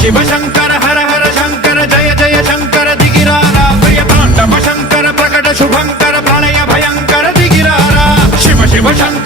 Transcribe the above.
शिव शंकर हर हर शंकर जय जय शंकर दिगिरारा प्रिय तांडव शंकर प्रकट शुभंकर प्रणय भयंकर दिगिरारा शिव शिव शंकर